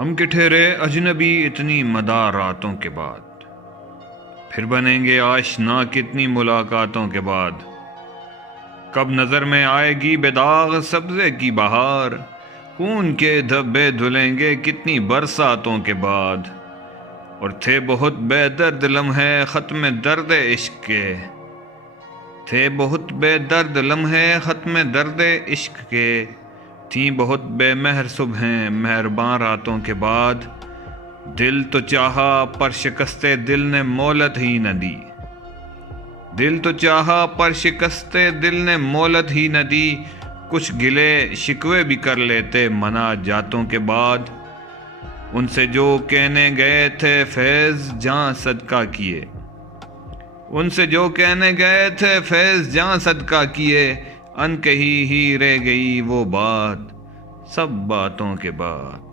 ہم کے ٹھہرے اجنبی اتنی مدار راتوں کے بعد، پھر بنیں گے آشنا کتنی ملاقاتوں کے بعد۔ کب نظر میں آئے گی بے داغ سبزے کی بہار، خون کے دھبے دھلیں گے کتنی برساتوں کے بعد۔ اور تھے بہت بے درد لمحے ختم درد عشق کے، تھے بہت بے درد لمحے ختم درد عشق کے، تھیں بہت بے مہر صبحیں مہرباں راتوں کے بعد۔ دل تو چاہا پر شکستِ دل نے مہلت ہی نہ دی، دل تو چاہا پر شکستِ دل نے مہلت ہی نہ دی۔ کچھ گلے شکوے بھی کر لیتے مناجاتوں کے بعد، ان سے جو کہنے گئے تھے فیض جاں صدقہ کیے، ان سے جو کہنے گئے تھے فیض جاں صدقہ کیے، ان کہی ہی رہ گئی وہ بات سب باتوں کے بعد۔